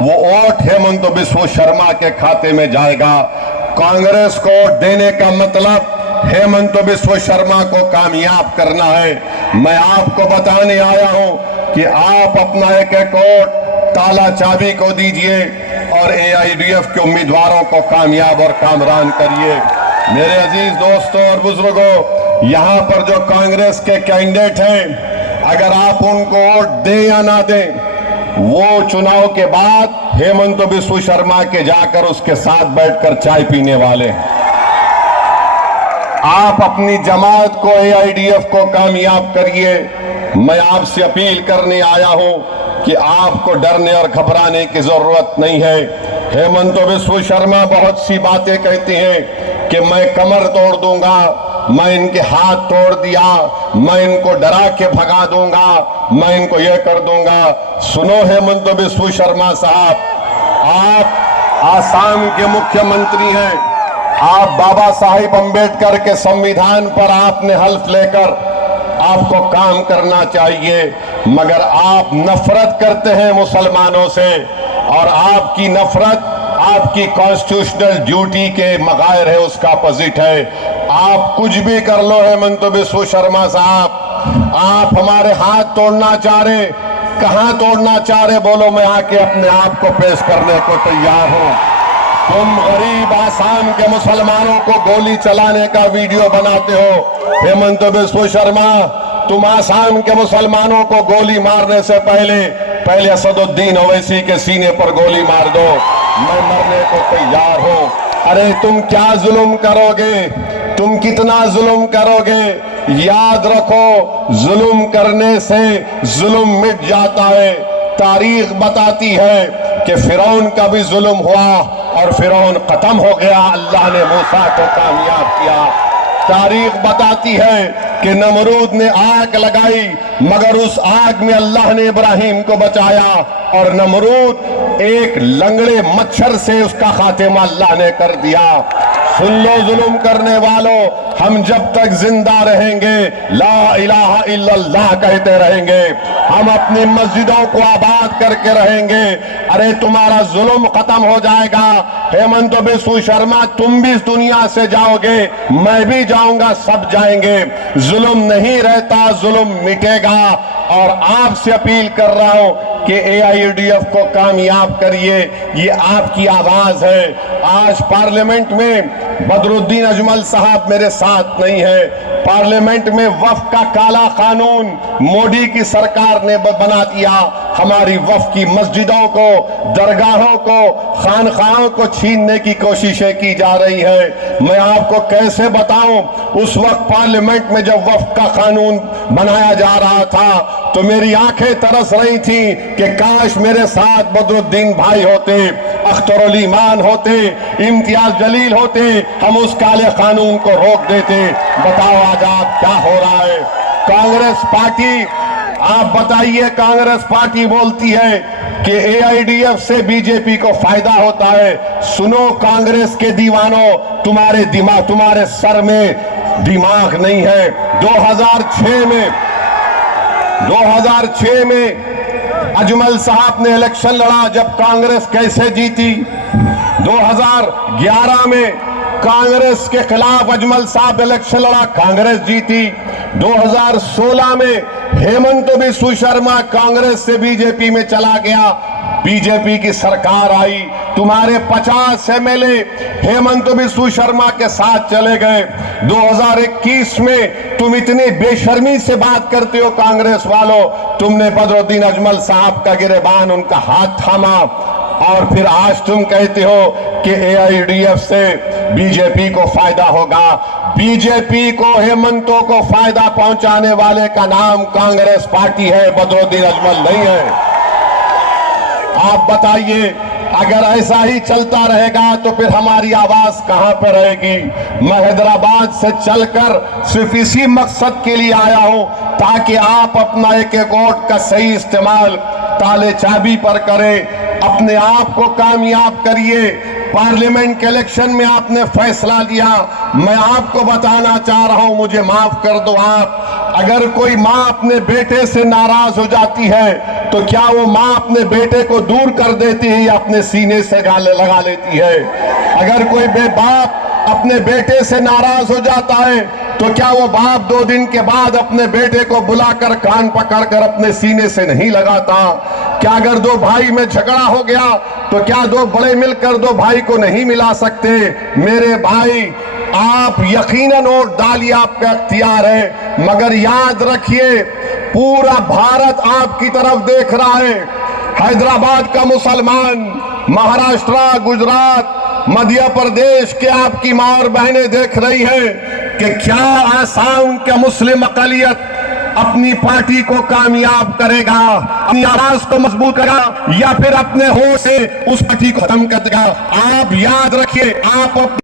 वो वोट हेमंत बिस्व शर्मा के खाते में जाएगा। कांग्रेस को वोट देने का मतलब हेमंत बिस्व शर्मा को कामयाब करना है। मैं आपको बताने आया हूं कि आप अपना एक एक वोट ताला चाबी को दीजिए और एआईडीएफ के उम्मीदवारों को कामयाब और कामरान करिए। मेरे अजीज दोस्तों और बुजुर्गों, यहां पर जो कांग्रेस के कैंडिडेट हैं, अगर आप उनको वोट दें या ना दें, वो चुनाव के बाद हेमंत बिस्व शर्मा के जाकर उसके साथ बैठकर चाय पीने वाले हैं। आप अपनी जमात को, एआईडीएफ को कामयाब करिए। मैं आपसे अपील करने आया हूं कि आपको डरने और घबराने की जरूरत नहीं है। हेमंत बिस्व शर्मा बहुत सी बातें कहते हैं कि मैं कमर तोड़ दूंगा, मैं इनके हाथ तोड़ दिया, मैं इनको डरा के भगा दूंगा, मैं इनको यह कर दूंगा। सुनो हेमंत बिस्व शर्मा साहब, आप आसाम के मुख्यमंत्री हैं। आप बाबा साहिब अंबेडकर के संविधान पर आपने हल्फ लेकर आपको काम करना चाहिए, मगर आप नफरत करते हैं मुसलमानों से, और आपकी नफरत आपकी कॉन्स्टिट्यूशनल ड्यूटी के मगायर है, उसका अपोजिट है। आप कुछ भी कर लो हेमंत बिस्व शर्मा साहब, आप हमारे हाथ तोड़ना चाह रहे, कहां तोड़ना चाह रहे बोलो, मैं आके अपने आप को पेश करने को तैयार हूं। तुम गरीब आसाम के मुसलमानों को गोली चलाने का वीडियो बनाते हो। हेमंत बिस्व शर्मा, तुम आसाम के मुसलमानों को गोली मारने से पहले असदुद्दीन ओवैसी के सीने पर गोली मार दो, मैं मरने को तैयार हूं। अरे तुम क्या जुल्म करोगे, तुम कितना जुल्म करोगे? याद रखो, जुल्म करने से जुल्म मिट जाता है। तारीख बताती है कि फिरौन का भी जुल्म हुआ और फिरौन खत्म हो गया, अल्लाह ने मूसा को कामयाब किया। तारीख बताती है कि नमरूद ने आग लगाई, मगर उस आग में अल्लाह ने इब्राहिम को बचाया, और नमरूद एक लंगड़े मच्छर से उसका खात्मा अल्लाह ने कर दिया। सुन लो जुल्म करने वालों, हम जब तक जिंदा रहेंगे ला इलाहा इल्लल्लाह कहते रहेंगे, हम अपनी मस्जिदों को आबाद करके रहेंगे। अरे तुम्हारा जुल्म खत्म हो जाएगा। हेमंत बिस्व शर्मा, तुम भी इस दुनिया से जाओगे, मैं भी जाऊंगा, सब जाएंगे। जुल्म नहीं रहता, जुल्म मिटेगा। और आपसे अपील कर रहा हूं कि एआईडीएफ को कामयाब करिए, ये आपकी आवाज है। आज पार्लियामेंट में बदरुद्दीन अजमल साहब मेरे साथ नहीं है। पार्लियामेंट में वक्फ का काला कानून मोदी की सरकार ने बना दिया। हमारी वक्फ की मस्जिदों को, दरगाहों को, खानखाहों को छीनने की कोशिशें की जा रही है। मैं आपको कैसे बताऊं, उस वक्त पार्लियामेंट में जब वक्फ का कानून बनाया जा रहा था तो मेरी आंखें तरस रही थी कि काश मेरे साथ बदरुद्दीन भाई होते, अख्तरुल ईमान होते, इम्तियाज जलील होते, हम उस काले कानून को रोक देते। बताओ आज आप क्या हो रहा है? कांग्रेस पार्टी, आप बताइए, कांग्रेस पार्टी बोलती है कि एआईडीएफ से बीजेपी को फायदा होता है। सुनो कांग्रेस के दीवानों, तुम्हारे सर में दिमाग नहीं है। 2006 में अजमल साहब ने इलेक्शन लड़ा, जब कांग्रेस कैसे जीती। 2011 में कांग्रेस के खिलाफ अजमल साहब इलेक्शन लड़ा, कांग्रेस जीती। 2016 में हेमंत बिस्व शर्मा कांग्रेस से बीजेपी में चला गया, बीजेपी की सरकार आई। तुम्हारे 50 एमएलए हेमंत बिस्व शर्मा के साथ चले गए। 2021 में तुम इतनी बेशर्मी से बात करते हो कांग्रेस वालों, तुमने बदरुद्दीन अजमल साहब का गिरबान, उनका हाथ थामा, और फिर आज तुम कहते हो कि एआईडीएफ से बीजेपी को फायदा होगा। बीजेपी को, हेमंतों को फायदा पहुंचाने वाले का नाम कांग्रेस पार्टी है, बदरुद्दीन अजमल नहीं है। आप बताइए, अगर ऐसा ही चलता रहेगा तो फिर हमारी आवाज कहां पर रहेगी? मैं हैदराबाद से चलकर सिर्फ इसी मकसद के लिए आया हूं ताकि आप अपना एक एक वोट का सही इस्तेमाल ताले चाबी पर करें, अपने आप को कामयाब करिए। पार्लियामेंट के इलेक्शन में आपने फैसला लिया, मैं आपको बताना चाह रहा हूं, मुझे माफ कर दो आप, अगर कोई मां अपने बेटे से नाराज हो जाती है तो तो क्या वो माँ अपने बेटे को दूर कर देती है या अपने सीने से लगा लेती है? अगर कोई बाप अपने बेटे से नाराज हो जाता है तो क्या वो बाप 2 दिन के बाद अपने बेटे को बुलाकर कान पकड़कर अपने सीने से नहीं लगाता? क्या अगर 2 भाई में झगड़ा हो गया तो क्या 2 बड़े मिलकर 2 भाई को नहीं मिला सकते? मेरे भाई, आप यकीनन वोट डालिए, आपका अख्तियार है, मगर याद रखिए पूरा भारत आपकी तरफ देख रहा है। हैदराबाद का मुसलमान, महाराष्ट्र, गुजरात, मध्य प्रदेश के आपकी माँ और बहनें देख रही है कि क्या आसाम के मुस्लिम अक़लियत अपनी पार्टी को कामयाब करेगा, अपनी आवाज को मजबूत करेगा या फिर अपने होश से उस पार्टी को खत्म कर देगा। आप याद रखिए, आप